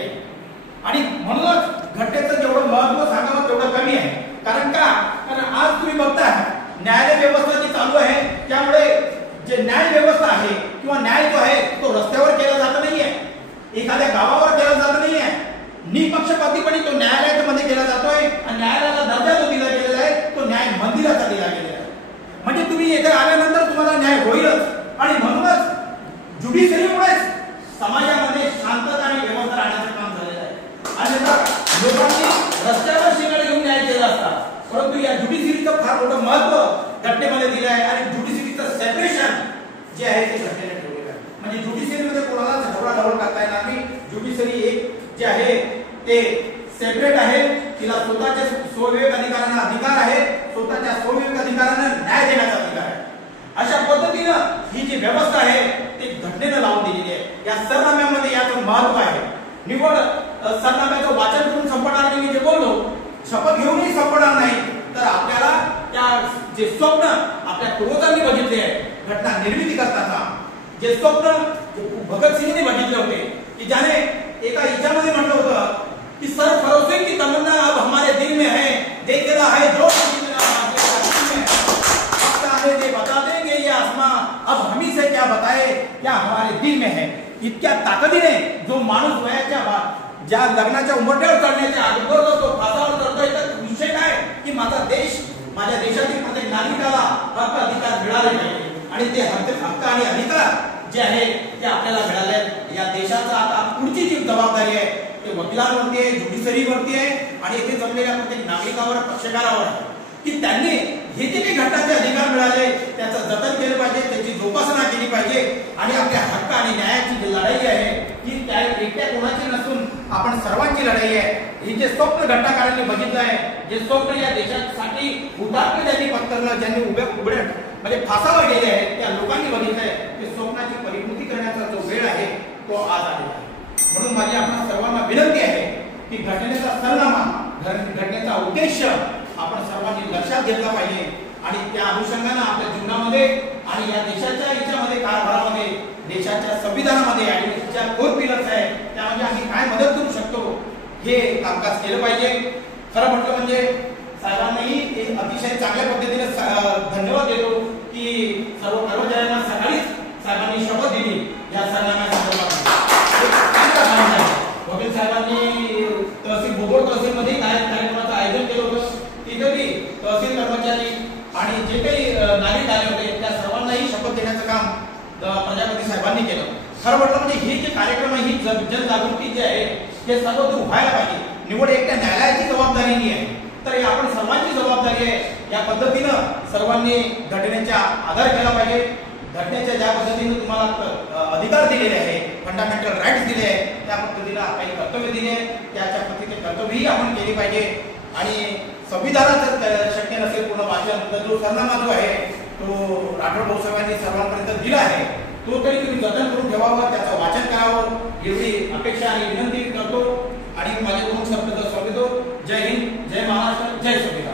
आहे आणि म्हणूनच घटनेचं जेवढं महत्त्व सांगावं तेवढं कमी आहे. कारण आज तुम्ही बघताय न्यायालय व्यवस्था जी चालू आहे त्यामुळे जे न्याय व्यवस्था आहे किंवा न्याय जो आहे तो रस्त्यावर केला जात नाहीये, एखाद्या गावावर केला जात नाहीये, निपक्षपातीपणे तो न्यायालयामध्ये केला जातोय आणि न्यायालयाला दर्जा जो दिला गेलेला आहे तो न्याय मंदिराचा दिला गेलेला आहे. म्हणजे तुम्ही येथे आल्यानंतर तुम्हाला न्याय होईलच आणि म्हणूनच ज्युडिशरीमुळे समाजामध्ये शांतता आणि व्यवस्था राहण्याचं काम झालेलं आहे. आणि लोकांनी रस्त्यावर शिंगाडे घेऊन न्याय केला असता, परंतु या ज्युडिशरीचं फार मोठं महत्व घटनेमध्ये दिलं आहे आणि ज्युडिशरीचं सेपरेशन जे आहे ते घटनेने ठेवलेलं आहे. म्हणजे ज्युडिशरीमध्ये कोणाला ढवळाढवळ करता येणार नाही. ज्युडिशरी एक जे आहे ते सेपरेट आहे, तिला स्वतःच्या स्वविवेक अधिकारांना अधिकार आहे, स्वतःच्या स्वविवेक अधिकारांना न्याय देण्याचा अधिकार आहे. अशा पद्धतीनं ही जी व्यवस्था आहे ती घटनेनं लावून दिलेली आहे. या सरनाम्यामध्ये याचं महत्व आहे. निवड सरनाम्याचं वाचन करून संपणार नाही, मी जे बोललो शपथ घेऊनही संपणार नाही, तर आपल्याला त्या जे स्वप्न आपल्या पूर्वजांनी बघितले आहे घटना निर्मिती करताना, जे स्वप्न भगतसिंहने बघितले होते की ज्याने एका हिच्यामध्ये म्हटलं होतं कि सरफरोशी की तमन्ना अब हमारे दिल में है, देखना है जो दे बता देंगे ये आसमां, अब हम ही से क्या बताए क्या हमारे दिल में है. इतक्या ताकदीने जो माणूस वयाच्या ज्या लग्नाच्या उंबरठ्यावर चढण्याच्या अगोदर तो फासावर चढतोय, तर विषय काय की माझा देश, माझ्या देशातील प्रत्येक नागरिकाला हक्क अधिकार मिळाले पाहिजे आणि ते हक्क आणि अधिकार जे आहे ते आपल्याला मिळाले. या देशाचा आता पुढची जी जबाबदारी आहे ते वकिलांवरती आहे, ज्युडिशरीवरती आहे आणि येथे जमलेल्या प्रत्येक नागरिकावर, पक्षकारावर आहे की त्यांनी हे जे काही घटनाचे अधिकार मिळाले त्याचं जतन केलं पाहिजे, त्याची जोपासना केली पाहिजे आणि आपल्या हक्क आणि न्यायाची जी लढाई आहे ती त्या एकट्या कोणाची नसून आपण सर्वांची लढाई आहे. ही जे स्वप्न घटनाकारांनी बघितलं आहे, जे स्वप्न या देशासाठी हुतात्मे ज्यांनी पत्करलं, ज्यांनी उघड्या म्हणजे फासावर गेले आहेत त्या लोकांनी बघितलंय की स्वप्नाची परिपूर्ती करण्याचा जो वेळ आहे तो आज आलेला आहे. म्हणून माझी आपण सर्वांना विनंती आहे की घटनेचा सरनामा, घटनेचा उद्देश आपण सर्वांनी लक्षात घेतला पाहिजे आणि त्या अनुषंगाने आपल्या जीवनामध्ये आणि या देशाच्या याच्यामध्ये कारभारामध्ये, देशाच्या संविधानामध्ये आणि ज्या कोर पिलर्स आहे त्यामध्ये आम्ही काय मदत करू शकतो हे कामकाज केलं पाहिजे. खरं म्हटलं म्हणजे साहेबांनाही अतिशय चांगल्या पद्धतीने धन्यवाद देतो की सर्व कर्मचाऱ्यांना सकाळीच साहेबांनी शपथ दिली या सरनाम्यासंदर्भात. वकील साहेबांनी तहसील भोगोळ तहसीलमध्ये कार्यक्रमाचं आयोजन केलं होतं. तिथेही तहसील कर्मचारी आणि जे काही नागरिक आले होते त्या सर्वांनाही शपथ देण्याचं काम प्रजापती साहेबांनी केलं. खरं म्हटलं म्हणजे हे जे कार्यक्रम आहे, ही जनजागृती जी आहे हे सर्व दूर व्हायला पाहिजे. निवड एकट्या न्यायालयाची जबाबदारी नाही आहे, तर हे आपण सर्वांची जबाबदारी आहे. या पद्धतीनं सर्वांनी घटनेचा आदर केला पाहिजे. घटनेच्या ज्या पद्धतीने तुम्हाला अधिकार दिलेले आहे, फंडामेंटल राईट्स दिले आहे, त्या पद्धतीने काही कर्तव्य दिले, त्याच्या पद्धतीने कर्तव्यही आपण केली पाहिजे. आणि संविधानात शक्य नसेल पूर्ण वाचन, तर जो सरनामा जो आहे तो राठोड भाऊ साहेबांनी सर्वांपर्यंत दिला आहे तो तरी तुम्ही जतन करून ठेवावं, त्याचं वाचन करावं एवढी अपेक्षा आणि विनंती करतो आणि माझे दोन शब्द सांगतो. जय हिंद, जय महाराष्ट्र, जय संविधान.